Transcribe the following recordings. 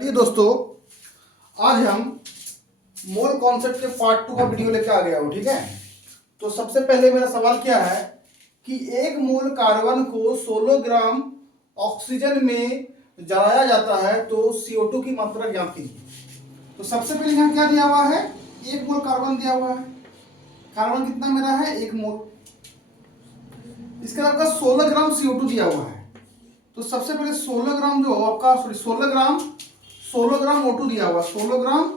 ये दोस्तों, आज हम मोल कॉन्सेप्ट के पार्ट 2 का वीडियो लेके आ गया हूँ। ठीक है, तो सबसे पहले मेरा सवाल क्या है कि एक मोल कार्बन को 16 ग्राम ऑक्सीजन में जलाया जाता है तो CO2 की मात्रा ज्ञात कीजिए। तो सबसे पहले यहाँ क्या दिया हुआ है, एक मोल कार्बन दिया हुआ है। कार्बन कितना मेरा है, एक मोल। इसके आपका 16 ग्राम CO2 दिया हुआ है। तो सबसे पहले 16 ग्राम जो आपका 16 ग्राम O2 दिया हुआ है, 16 ग्राम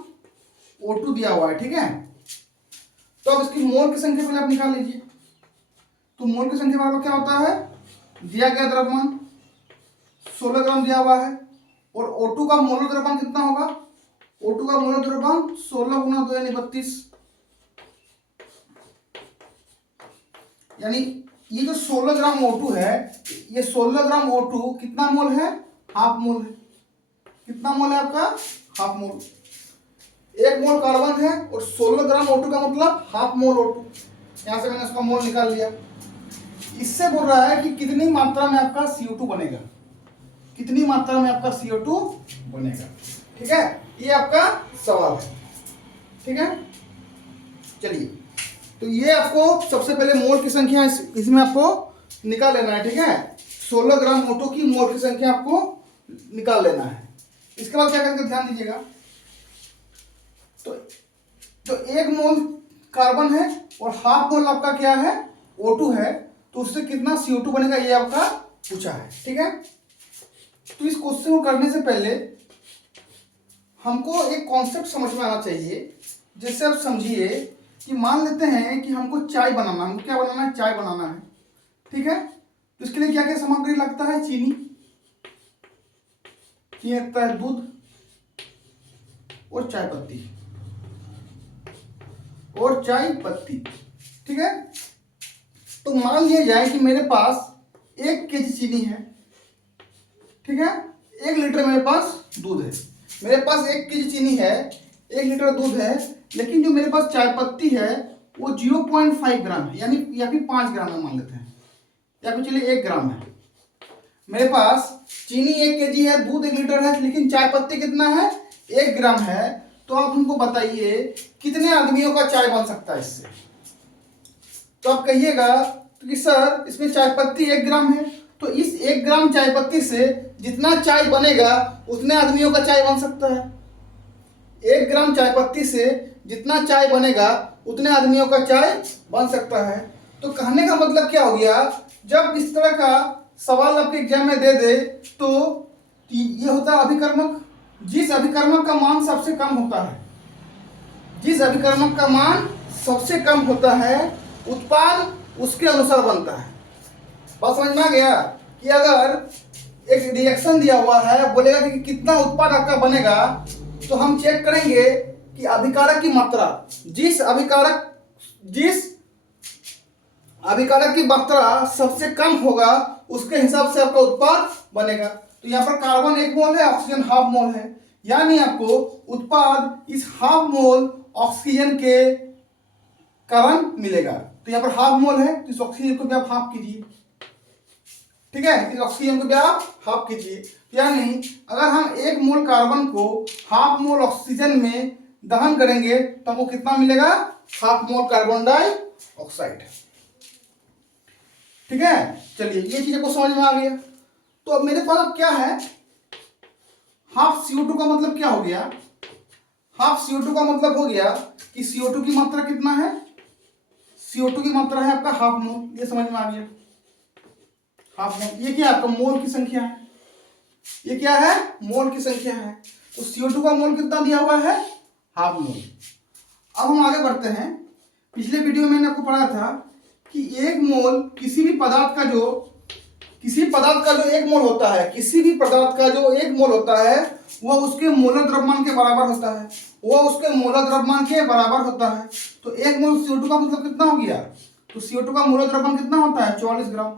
O2 दिया हुआ है। ठीक है, तो अब इसकी मोल की संख्या पहले आप निकाल लीजिए। तो मोल की संख्या आपका क्या होता है, दिया गया द्रव्यमान 16 ग्राम दिया हुआ है और O2 का मोलर द्रव्यमान कितना होगा, O2 का मोलर द्रव्यमान 16 गुना 2 यानी 32। यानी ये जो 16 ग्राम O2 है, ये 16 ग्राम O2 कितना मोल है, हाफ मोल है। कितना मोल है आपका, हाफ मोल। एक मोल कार्बन है और 16 ग्राम O2 का मतलब हाफ मोल O2। यहां से मैंने उसका मोल निकाल लिया। इससे बोल रहा है कि कितनी मात्रा में आपका CO2 बनेगा, कितनी मात्रा में आपका CO2 बनेगा। ठीक है, ये आपका सवाल है। ठीक है, चलिए, तो ये आपको सबसे पहले मोल की संख्या इसमें आपको निकाल लेना है। ठीक है, 16 ग्राम O2 की मोल की संख्या आपको निकाल लेना है। इसके बाद क्या करेंगे, ध्यान दीजिएगा। तो एक मोल कार्बन है और हाफ मोल आपका क्या है, O2 है, तो उससे कितना CO2 बनेगा ये आपका पूछा है। ठीक है, तो इस क्वेश्चन को करने से पहले हमको एक कॉन्सेप्ट समझ में आना चाहिए, जिससे आप समझिए कि मान लेते हैं कि हमको चाय बनाना है। हमको क्या बनाना है, चाय बनाना है। ठीक है, तो इसके लिए क्या क्या सामग्री लगता है, चीनी लगता है, दूध और चाय पत्ती ठीक है, तो मान लिया जाए कि मेरे पास 1 केजी चीनी है। ठीक है, 1 लीटर मेरे पास दूध है। मेरे पास 1 केजी चीनी है, 1 लीटर दूध है, लेकिन जो मेरे पास चाय पत्ती है वो 0.5 ग्राम है, यानी या फिर 5 ग्राम है मान लेते हैं, या फिर चलिए 1 ग्राम है। मेरे पास चीनी 1 केजी है, दूध 1 लीटर है, लेकिन चाय पत्ती कितना है, 1 ग्राम है। तो आप हमको बताइए कितने आदमियों का चाय बन सकता है इससे। तो आप कहिएगा कि सर इसमें चाय पत्ती 1 ग्राम है, तो इस 1 ग्राम चाय पत्ती से जितना चाय बनेगा उतने आदमियों का चाय बन सकता है। 1 ग्राम चाय पत्ती से जितना चाय बनेगा उतने आदमियों का चाय बन सकता है। तो कहने का मतलब क्या हो गया, जब इस तरह का सवाल आपके एग्जाम में दे दे तो ये होता है अभिकर्मक। जिस अभिकर्मक का मान सबसे कम होता है, जिस अभिकर्मक का मान सबसे कम होता है, उत्पाद उसके अनुसार बनता है। बात समझ में आ गया कि अगर एक रिएक्शन दिया हुआ है, बोलेगा कि कितना उत्पाद आपका बनेगा, तो हम चेक करेंगे कि अभिकारक की मात्रा, जिस अभिकारक की मात्रा सबसे कम होगा उसके हिसाब से आपका उत्पाद बनेगा। तो यहाँ पर कार्बन 1 मोल है, ऑक्सीजन हाफ मोल है, यानी आपको उत्पाद इस हाफ मोल ऑक्सीजन के कारण मिलेगा। तो यहाँ पर हाफ मोल है, तो इस ऑक्सीजन को भी आप हाफ कीजिए। ठीक है, इस ऑक्सीजन को भी आप हाफ कीजिए। यानी अगर हम 1 मोल कार्बन को हाफ मोल ऑक्सीजन में दहन करेंगे तो हमको कितना मिलेगा, हाफ मोल कार्बन डाइऑक्साइड। ठीक है, चलिए ये चीज को समझ में आ गया। तो अब मेरे पास क्या है, हाफ CO2 का मतलब क्या हो गया, हाफ CO2 का मतलब हो गया कि CO2 की मात्रा कितना है, CO2 की मात्रा है आपका हाफ मोल। ये समझ में आ गया, हाफ मोल। ये क्या आपका मोल की संख्या है, ये क्या है, मोल की संख्या है। तो CO2 का मोल कितना दिया हुआ है, हाफ मोल। अब हम आगे बढ़ते हैं। पिछले वीडियो में मैंने आपको पढ़ा था कि 1 मोल किसी भी पदार्थ का जो 1 मोल होता है, किसी भी पदार्थ का जो 1 मोल होता है वह उसके मोलर द्रव्यमान के बराबर होता है, वह उसके मोलर द्रव्यमान के बराबर होता है। तो 1 मोल CO2 का मतलब कितना हो गया, तो CO2 का मोलर द्रव्यमान कितना होता है, 44 ग्राम।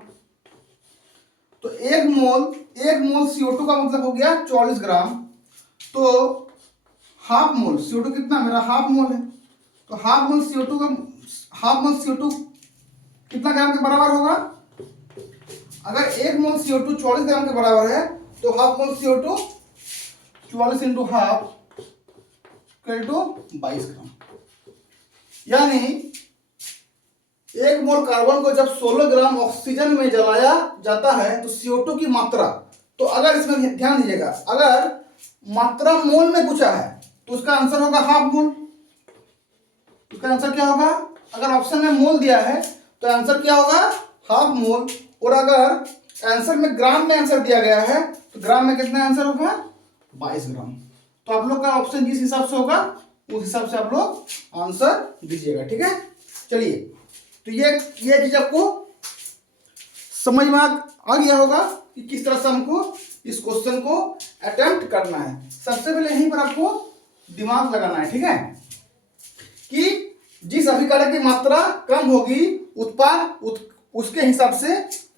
तो 1 मोल CO2 का मतलब हो गया 44 ग्राम। तो हाफ मोल CO2 कितना, मेरा हाफ मोल है, तो हाफ मोल CO2 कितना ग्राम के बराबर होगा। अगर 1 मोल CO2 44 ग्राम के बराबर है तो half mole CO2 44 into half equal to 22 gram. यानी 1 मोल कार्बन को जब 16 ग्राम ऑक्सीजन में जलाया जाता है तो CO2 की मात्रा, तो अगर इसमें ध्यान दीजिएगा, अगर मात्रा मोल में पूछा है तो उसका आंसर होगा हाफ मोल। उसका आंसर क्या होगा? अगर ऑप्शन में मोल दिया है तो आंसर क्या होगा? Half mole. और अगर आंसर में ग्राम में आंसर दिया गया है तो ग्राम में कितना आंसर होगा? 22 ग्राम। तो आप लोग का ऑप्शन जिस हिसाब से होगा उस हिसाब से आप लोग आंसर दीजिएगा। ठीक है, चलिए, तो ये चीज आपको समझ में आ गया होगा कि किस तरह से हमको इस क्वेश्चन को अटेम्प्ट करना है। सबसे पहले यहीं पर आपको दिमाग लगाना है, ठीक है, कि जिस अभिकारक की मात्रा कम होगी उत्पाद उसके हिसाब से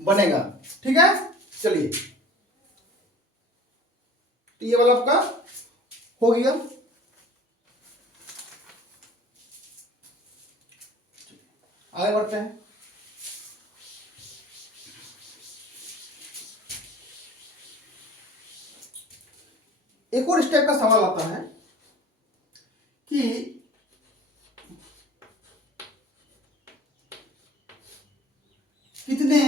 बनेगा। ठीक है, चलिए, तो ये वाला आपका हो गया। आगे बढ़ते हैं। एक और स्टेप का सवाल आता है कि कितने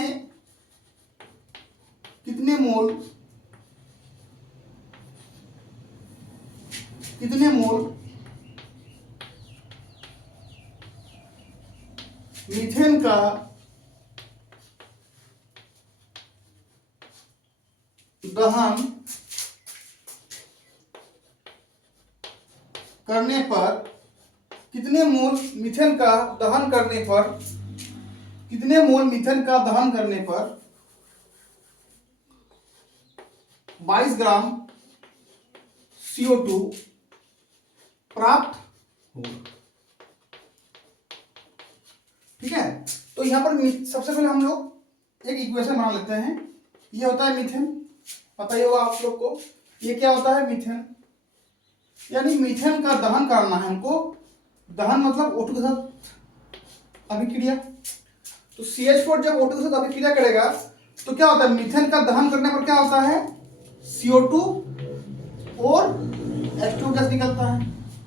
मोल मीथेन का दहन करने पर, कितने मोल मीथेन का दहन करने पर, कितने मोल मीथेन का दहन करने पर 22 ग्राम CO2 प्राप्त होगा। ठीक है, तो यहां पर सबसे पहले हम लोग एक इक्वेशन बना लेते हैं। ये होता है मीथेन, पता ही होगा आप लोग को। ये क्या होता है? मीथेन। यानी मीथेन का दहन करना है हमको। दहन मतलब O2 के साथ अभिक्रिया। तो CH4 जब O2 के साथ अभिक्रिया करेगा तो क्या होता है? मीथेन का दहन करने पर क्या होता है? CO2 और H2 गैस निकलता है,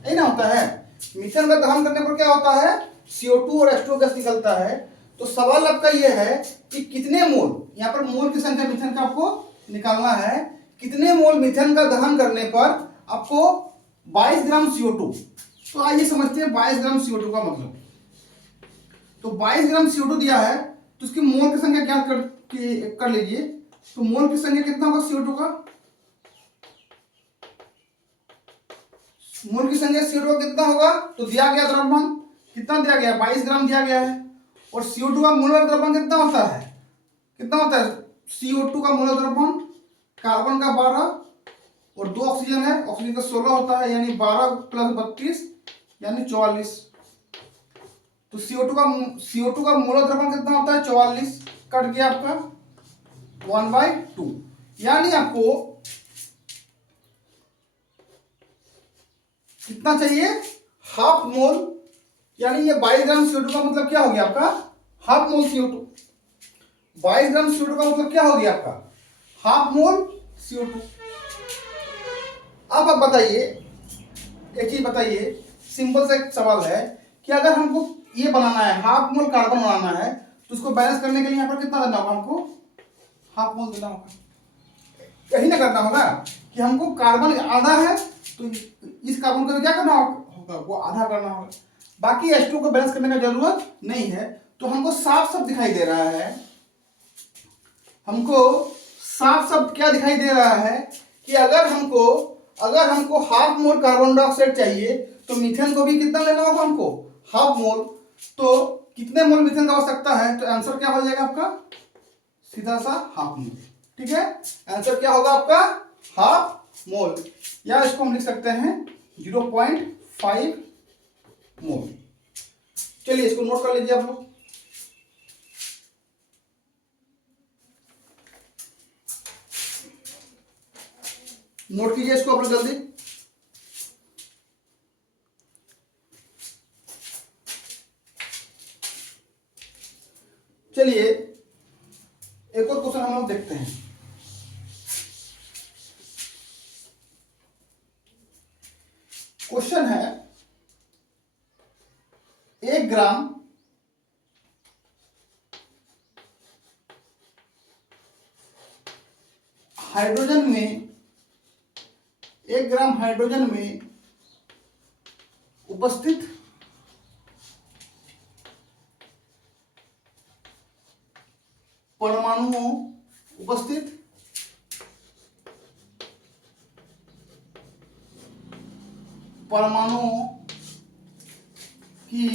यही ना होता है? मीथेन का दहन करने पर क्या होता है? CO2 और H2 गैस निकलता है। तो सवाल आपका यह है कि कितने मोल, यहाँ पर मोल की संख्या मीथेन का आपको निकालना है, कितने मोल मीथेन का दहन करने पर आपको 22 ग्राम CO2। तो आइए समझते हैं 22 ग्राम CO2 का मतलब। तो 22 ग्राम CO2 दिया है तो उसकी मोल की संख्या क्या कर लीजिए। तो मोल की संख्या कितना होगा CO2 का? मोल की संख्या CO2 का कितना होगा? तो दिया गया द्रव्यमान कितना दिया गया? 22 ग्राम दिया गया है। और CO2 का मोलर द्रव्यमान कितना होता है? कितना होता है CO2 का मोलर द्रव्यमान? कार्बन का 12 और 2 ऑक्सीजन है, ऑक्सीजन का 16 होता है, यानी 12 प्लस 32 यानी 44। तो CO2 का मोलर द्रव्यमान कितना होता है? 44। कट गया आपका 1/2, यानी आपको कितना चाहिए? Half mole. यानी ये 22 ग्राम CO2 का मतलब क्या हो गया आपका? Half mole CO2। 22 ग्राम CO2 का मतलब क्या हो गया आपका? Half mole CO2। अब आप बताइए, एक चीज बताइए, सिंपल सा एक सवाल है कि अगर हमको ये बनाना है, हाफ मोल कार्बन बनाना है, तो उसको बैलेंस करने के लिए यहाँ पर कितना देना होगा? हमको हाफ मोल देना होगा। यही ना करना होगा कि हमको कार्बन आधा है तो इस कार्बन को भी क्या करना होगा? वो आधा करना होगा। बाकी H2 को बैलेंस करने का जरूरत नहीं है। तो हमको साफ साफ दिखाई दे रहा है, हमको साफ साफ क्या दिखाई दे रहा है कि अगर हमको हाफ मोल कार्बन डाइऑक्साइड चाहिए तो मीथेन को भी कितना लेना होगा? हमको हाफ मोल। तो कितने मोल मीथेन का आवश्यकता है? तो आंसर क्या हो जाएगा आपका? सीधा सा हाफ मोल। ठीक है, आंसर क्या होगा आपका? हाफ मोल, या इसको हम लिख सकते हैं 0.5 मोल। चलिए इसको नोट कर लीजिए आप लोग। नोट कीजिए इसको आप लोग जल्दी। चलिए एक और क्वेश्चन हम लोग देखते हैं। क्वेश्चन है 1 ग्राम हाइड्रोजन में 1 ग्राम हाइड्रोजन में उपस्थित परमाणुओं की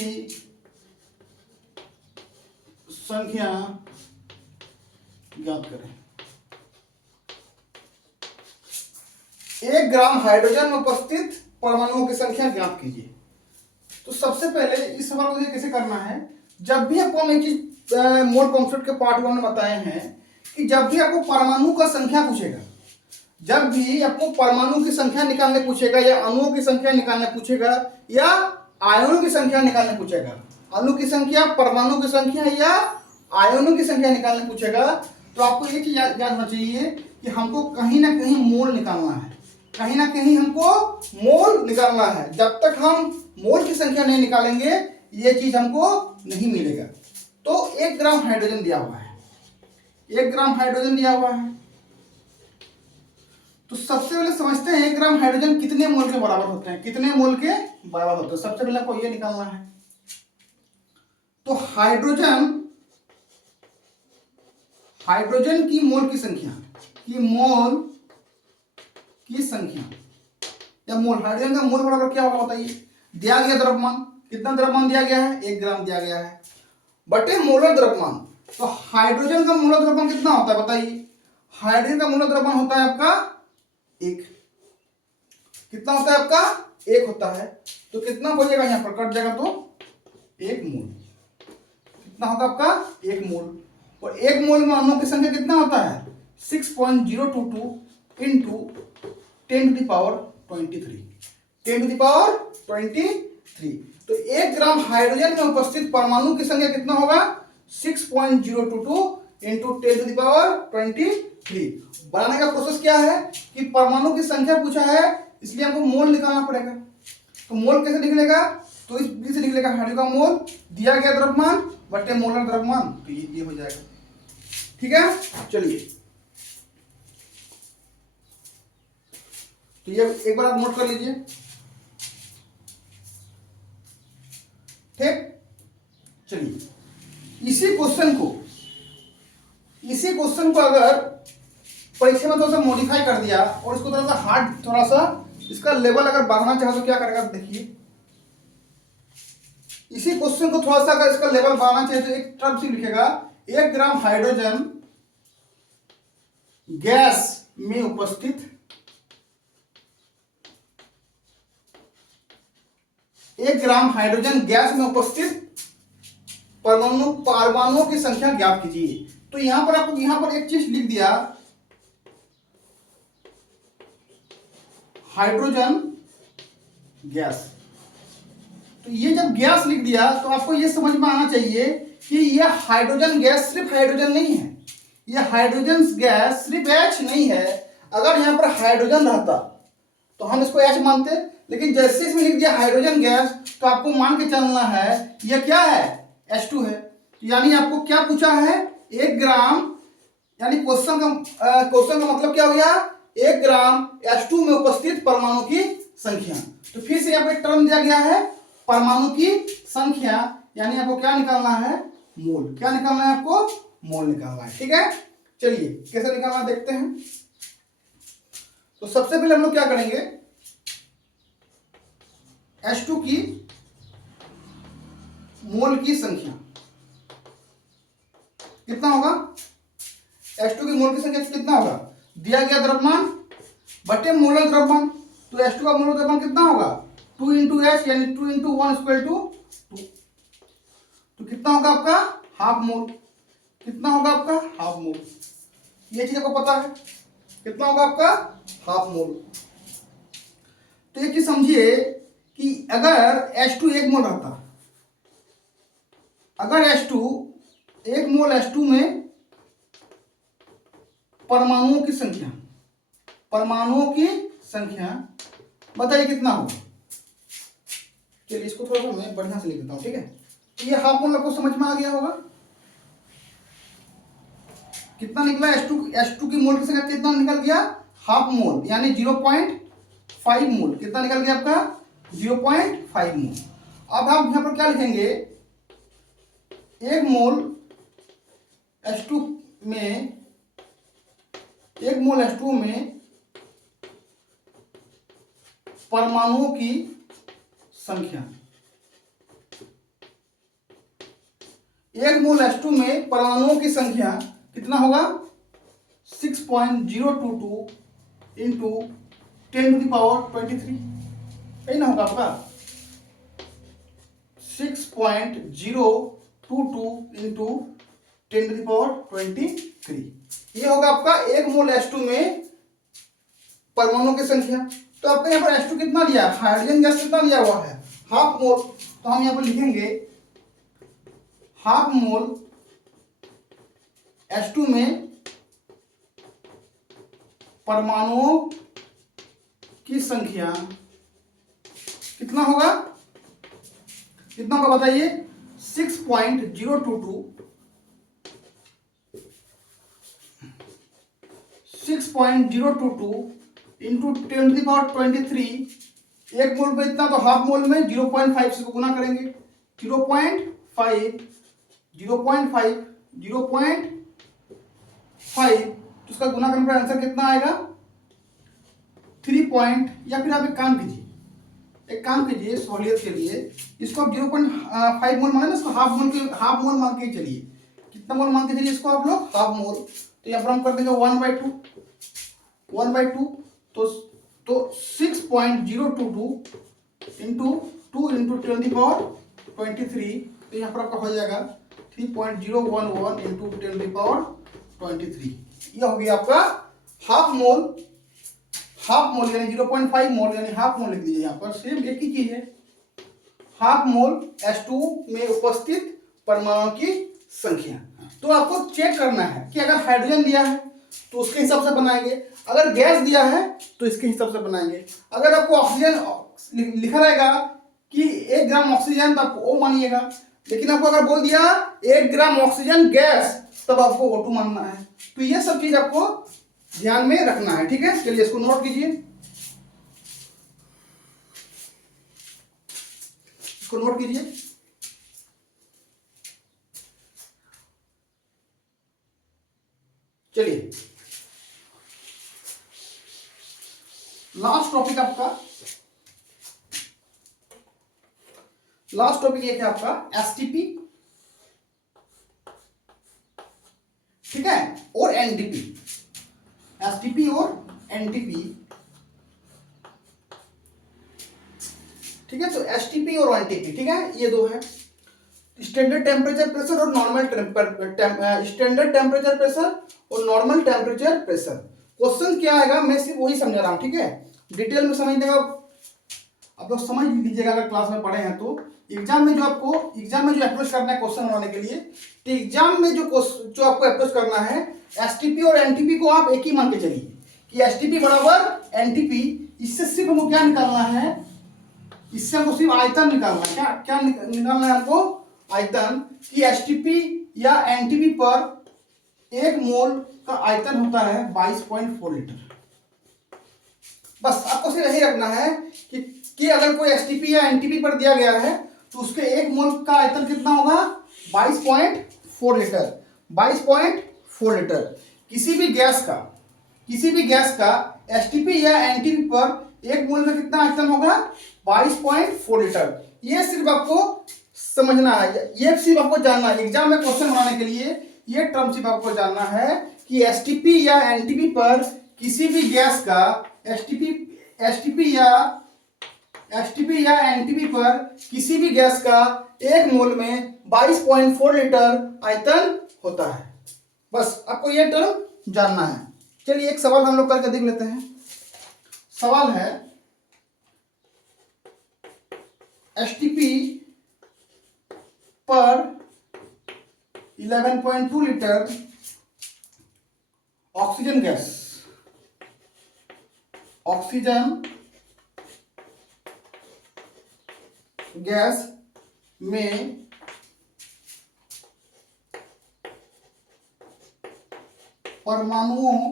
संख्या ज्ञात करें। 1 ग्राम हाइड्रोजन में उपस्थित परमाणुओं की संख्या ज्ञात कीजिए। तो सबसे पहले इस सवाल को कैसे करना है, जब भी आपको हम एक चीज मोल कॉन्सेप्ट के पार्ट 1 में बताए हैं कि जब भी आपको परमाणु का संख्या पूछेगा, जब भी आपको परमाणु की संख्या निकालने पूछेगा या अणुओं की संख्या निकालने पूछेगा या आयनों की संख्या निकालने पूछेगा, अणु की संख्या, परमाणु की संख्या या आयनों की संख्या निकालने पूछेगा, तो आपको एक चीज याद होना चाहिए कि हमको कहीं ना कहीं मोल निकालना है, कहीं ना कहीं हमको मोल निकालना है। जब तक हम मोल की संख्या नहीं निकालेंगे ये चीज हमको नहीं मिलेगा। तो 1 ग्राम हाइड्रोजन दिया हुआ है, 1 ग्राम हाइड्रोजन दिया हुआ है। तो सबसे पहले समझते हैं 1 ग्राम हाइड्रोजन कितने मोल के बराबर होते हैं, कितने मोल के बराबर होते हैं। सबसे पहले आपको ये निकालना है। तो हाइड्रोजन की मोल की संख्या या मोल, हाइड्रोजन का मोल बराबर क्या होगा बताइए। दिया गया द्रव्यमान, कितना द्रव्यमान दिया गया है, 1 ग्राम दिया गया है, बटे मोलर द्रव्यमान। तो हाइड्रोजन का मोलर द्रव्यमान कितना होता है बताइए। हाइड्रोजन का मोलर द्रव्यमान होता है आपका 1। कितना होता है आपका, 1 होता है। तो कितना हो जाएगा, यहां पर कट जाएगा तो 1 मोल। कितना होगा आपका, 1 मोल। और 1 मोल में अणुओं की संख्या कितना होता है, 6.022 इंटू 10⁻23, 10⁻23। तो 1 ग्राम हाइड्रोजन में उपस्थित परमाणु की संख्या कितना होगा, 6.022 इंटू 10⁻23। बनाने का प्रोसेस क्या है कि परमाणु की संख्या पूछा है, इसलिए हमको मोल निकालना पड़ेगा। तो मोल कैसे निकलेगा, तो इस विधि से निकलेगा। हाइड्रोजन का मोल दिया गया द्रव्यमान बटे मोलर द्रव्यमान, तो ये हो जाएगा। ठीक है, चलिए तो ये एक बार आप नोट कर लीजिए। ठीक, चलिए इसी क्वेश्चन को अगर परीक्षा में थोड़ा सा मॉडिफाई कर दिया और इसको थोड़ा सा हार्ड, थोड़ा सा इसका लेवल अगर बढ़ाना चाहे तो क्या करेगा, देखिए इसी क्वेश्चन को थोड़ा सा अगर इसका लेवल बढ़ाना चाहिए तो एक टर्म से लिखेगा, 1 ग्राम हाइड्रोजन गैस में उपस्थित 1 ग्राम हाइड्रोजन गैस में उपस्थित परमाणुओं की संख्या ज्ञात कीजिए। तो यहां पर आपको यहां पर एक चीज लिख दिया, हाइड्रोजन गैस। तो ये जब गैस लिख दिया तो आपको ये समझ में आना चाहिए कि ये हाइड्रोजन गैस सिर्फ हाइड्रोजन नहीं है, ये हाइड्रोजन गैस सिर्फ H नहीं है। अगर यहां पर हाइड्रोजन रहता तो हम इसको H मानते, लेकिन जैसे इसमें लिख दिया हाइड्रोजन गैस तो आपको मान के चलना है ये क्या है, H2 है। यानी आपको क्या पूछा है, 1 ग्राम, यानी क्वेश्चन का मतलब क्या हो गया, 1 ग्राम H2 में उपस्थित परमाणु की संख्या। तो फिर से यहाँ पे टर्म दिया गया है परमाणु की संख्या, यानी आपको क्या निकालना है, मोल। क्या निकालना है आपको, मोल निकालना है। ठीक है, चलिए कैसे निकालना देखते हैं। तो सबसे पहले हम लोग क्या करेंगे, H2 की मोल की संख्या कितना होगा, H2 की मोल की संख्या कितना होगा, दिया गया द्रव्यमान बटे मोलर द्रव्यमान। तो H2 का मोलर द्रव्यमान कितना होगा, 2 इंटू H, यानी 2 इंटू 1 इक्वल टू 2। तो कितना होगा आपका, हाफ मोल। कितना होगा आपका, हाफ मोल। ये चीज आपको पता है, कितना होगा आपका, हाफ मोल। तो एक चीज समझिए कि अगर H2 1 मोल रहता, अगर H2 1 मोल H2 में परमाणुओं की संख्या बताइए कितना होगा। चलिए इसको थोड़ा सा मैं बढ़िया से लिख देता हूँ, ठीक है। तो ये हाफ मोल आपको समझ में आ गया होगा। कितना निकला, H2 की मोल की संख्या कितना निकल गया, हाफ मोल, यानी 0.5 मोल। कितना निकल गया आपका, 0.5 मोल। अब आप यहाँ पर क्या लिखेंगे, एक मोल H2 में, एक मोल H2 में परमाणुओं की संख्या, एक मोल H2 में परमाणुओं की संख्या कितना होगा, 6.022 इंटू 10⁻23, यही ना होगा आपका, 6.022 इंटू 10⁻23, ये होगा आपका एक मोल H2 में परमाणुओं की संख्या। तो आपका यहाँ पर H2 कितना लिया, हाइड्रोजन गैस कितना लिया हुआ है, हाफ मोल। तो हम यहाँ पर लिखेंगे हाफ मोल H2 में परमाणुओं की संख्या कितना होगा, कितना होगा बताइए, 6.022 इंटू 10⁻23, एक मोल पे इतना, तो हाफ मोल में 0.5 से गुना करेंगे, 0.5 तो उसका गुना करने पर आंसर कितना आएगा, 3 या फिर आप एक काम कीजिए सहूलियत के लिए, इसको आप 0.5 मोल माने ना, इसको हाफ मोल मान के चलिए। कितना मोल मान के चलिए इसको आप लोग, हाफ मोल। तो यहाँ पर हम कर देंगे 1/2, तो 6.022 इंटू 2 इंटू 10⁻23, तो यहाँ पर आपका हो जाएगा 3.011 इंटू 10⁻23, यह हो गया आपका हाफ मोल यानी 0.5 मोल यानी हाफ मोल लिख दीजिए यहाँ पर, सेम एक ही चीज है, हाफ मोल H2 में उपस्थित परमाणुओं की संख्या। तो आपको चेक करना है कि अगर हाइड्रोजन दिया है तो उसके हिसाब से बनाएंगे, अगर गैस दिया है तो इसके हिसाब से बनाएंगे। अगर आपको ऑक्सीजन लिखा रहेगा कि 1 ग्राम ऑक्सीजन, तो आपको O मानिएगा, लेकिन आपको अगर बोल दिया 1 ग्राम ऑक्सीजन गैस, तब आपको O2 मानना है। तो ये सब चीज आपको ध्यान में रखना है, ठीक है। चलिए इसको नोट कीजिए, इसको नोट कीजिए। चलिए लास्ट टॉपिक ये है आपका एसटीपी, ठीक है, और एनटीपी, एसटीपी और एनटीपी, ठीक है। तो एसटीपी और एनटीपी, ठीक है, ये दो है, स्टैंडर्ड टेम्परेचर प्रेशर और नॉर्मल स्टैंडर्ड टेम्परेचर प्रेशर और नॉर्मल टेम्परेचर प्रेशर। क्वेश्चन क्या आएगा मैं सिर्फ वही समझा रहा हूं, ठीक है, डिटेल में समझने का आप लोग समझ लीजिएगा अगर क्लास में पढ़े हैं तो। एग्जाम में जो अप्रोच करना है क्वेश्चन बनाने के लिए, तो एग्जाम में जो आपको अप्रोच करना है, एसटीपी और एनटीपी को आप एक ही मान के चलिए कि एसटीपी बराबर एनटीपी। इससे सिर्फ हमको क्या निकालना है, इससे हमको सिर्फ आयतन निकालना है। क्या निकालना है हमको, आयतन, कि एसटीपी या एनटीपी पर 1 मोल का आयतन होता है 22.4 लीटर। बस आपको सिर्फ यही रखना है कि अगर कोई एसटीपी या एनटीपी पर दिया गया है तो उसके 1 मोल का आयतन कितना होगा, 22.4 लीटर। 22.4 लीटर। किसी भी गैस का एसटीपी या एनटीपी पर 1 मोल में कितना आयतन होगा, 22.4 लीटर। ये सिर्फ आपको समझना है, ये सिर्फ आपको जानना है एग्जाम में क्वेश्चन बनाने के लिए। ये टर्म सिर्फ आपको जानना है कि एसटीपी या एनटीपी पर किसी भी गैस का एसटीपी या एनटीपी पर किसी भी गैस का 1 मोल में 22.4 लीटर आयतन होता है। बस आपको ये टर्म जानना है। चलिए एक सवाल हम लोग करके देख लेते हैं। सवाल है एसटीपी पर 11.2 लीटर ऑक्सीजन गैस में परमाणुओं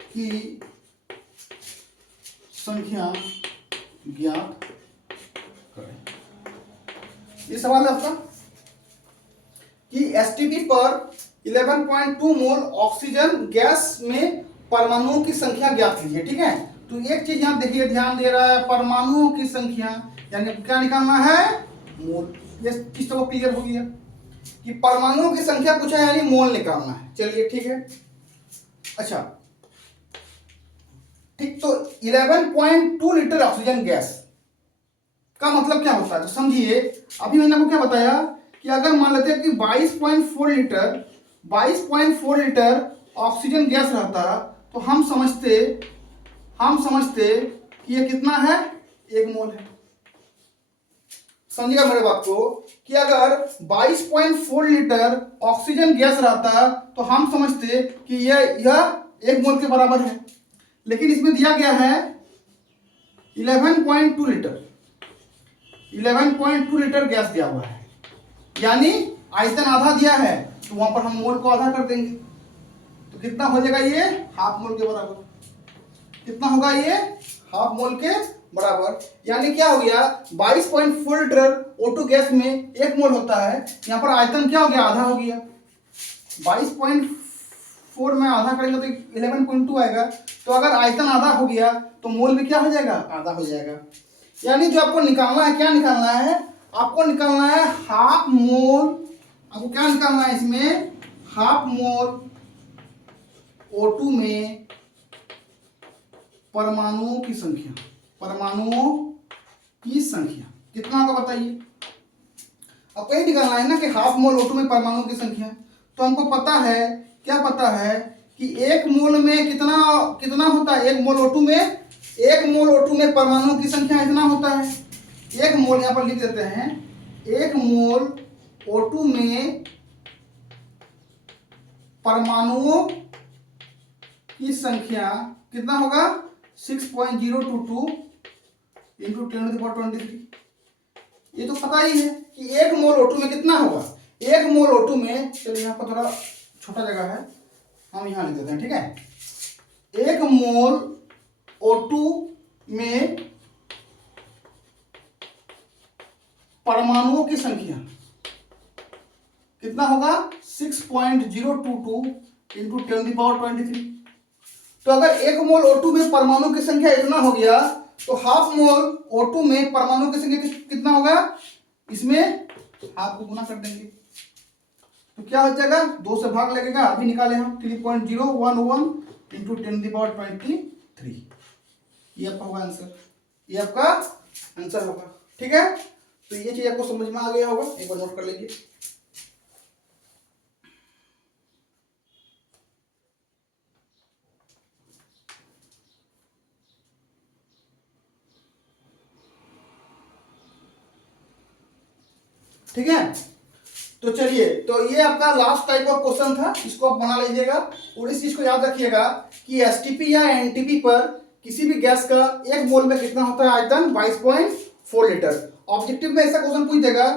की संख्या ज्ञात करें। ये सवाल है आपका कि एसटीपी पर 11.2 मोल ऑक्सीजन गैस में परमाणुओं की संख्या ज्ञात कीजिए। ठीक है, तो एक चीज यहां देखिए, ध्यान दे रहा है, परमाणुओं की संख्या यानी क्या निकालना है, मोल। ये चीज तो क्लियर हो गया कि परमाणुओं की संख्या पूछा है यानी मोल निकालना है। चलिए ठीक है, अच्छा ठीक, तो 11.2 लीटर ऑक्सीजन गैस का मतलब क्या होता है, तो समझिए। अभी मैंने आपको क्या बताया कि अगर मान लेते हैं कि 22.4 लीटर ऑक्सीजन गैस रहता तो हम समझते कि ये कितना है, 1 मोल है। समझिएगा मेरे बात को कि अगर 22.4 लीटर ऑक्सीजन गैस रहता तो हम समझते कि यह 1 मोल के बराबर है, लेकिन इसमें दिया गया है 11.2 लीटर। 11.2 लीटर गैस दिया हुआ है, यानी आयतन आधा दिया है, तो वहां पर हम मोल को आधा कर देंगे, तो कितना हो जाएगा, ये हाफ मोल के बराबर। कितना होगा, ये हाफ मोल के बराबर। यानी क्या हो गया, 22.4 लीटर O2 गैस में 1 मोल होता है, यहाँ पर आयतन क्या हो गया, आधा हो गया। 22.4 में आधा करेंगे तो 11.2 आएगा, तो अगर आयतन आधा हो गया तो मोल भी क्या हो जाएगा, आधा हो जाएगा। यानी जो आपको निकालना है, क्या निकालना है, आपको निकालना है हाफ मोल। आपको क्या निकालना है इसमें, हाफ मोल O2 में परमाणुओं की संख्या। परमाणुओं की संख्या कितना होगा बताइए। अब यही निकालना है ना कि हाफ मोल O2 में परमाणुओं की संख्या। तो हमको पता है, क्या पता है कि 1 मोल में कितना होता है, 1 मोल O2 में, 1 मोल O2 में परमाणुओं की संख्या इतना होता है। 1 मोल यहां पर लिख देते हैं, 1 मोल O2 में परमाणुओं की संख्या कितना होगा, 6.022 इंटू 10⁻23। ये तो पता ही है कि 1 मोल O2 में कितना होगा, 1 मोल O2 में, चलिए यहाँ पर थोड़ा छोटा जगह है, हम यहाँ लिख देते हैं। ठीक है, 1 मोल O2 में परमाणुओं की संख्या कितना होगा, 6.022 इंटू 10⁻23। तो अगर 1 मोल O2 में परमाणु की संख्या इतना हो गया, तो हाफ मोल O2 में परमाणु की संख्या कितना होगा, इसमें हाफ को गुना कर देंगे, तो क्या हो जाएगा, 2 से भाग लगेगा। अभी निकाले हम 3.011 इंटू 10⁻23। ये आपका होगा आंसर, ये आपका आंसर होगा। ठीक है, तो ये चीज आपको समझ में आ गया होगा, एक बार नोट कर लीजिए। ठीक है, तो चलिए, तो ये आपका लास्ट टाइप ऑफ क्वेश्चन था, इसको आप बना लीजिएगा और इस चीज को याद रखिएगा कि एसटीपी या एनटीपी पर किसी भी गैस का 1 मोल में कितना होता है आयतन, 22.4 लीटर। ऑब्जेक्टिव में ऐसा क्वेश्चन पूछ देगा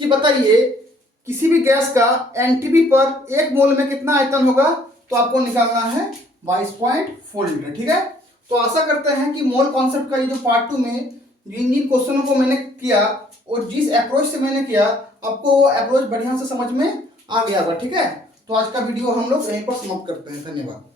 कि बताइए किसी भी गैस का एनटीपी पर 1 मोल में कितना आयतन होगा, तो आपको निकालना है 22.4 लीटर। ठीक है, तो आशा करते हैं कि मोल कॉन्सेप्ट का ये जो पार्ट 2 में जिन जिन क्वेश्चनों को मैंने किया और जिस अप्रोच से मैंने किया, आपको वो अप्रोच बढ़िया से समझ में आ गया होगा। ठीक है, तो आज का वीडियो हम लोग यहीं पर समाप्त करते हैं। धन्यवाद।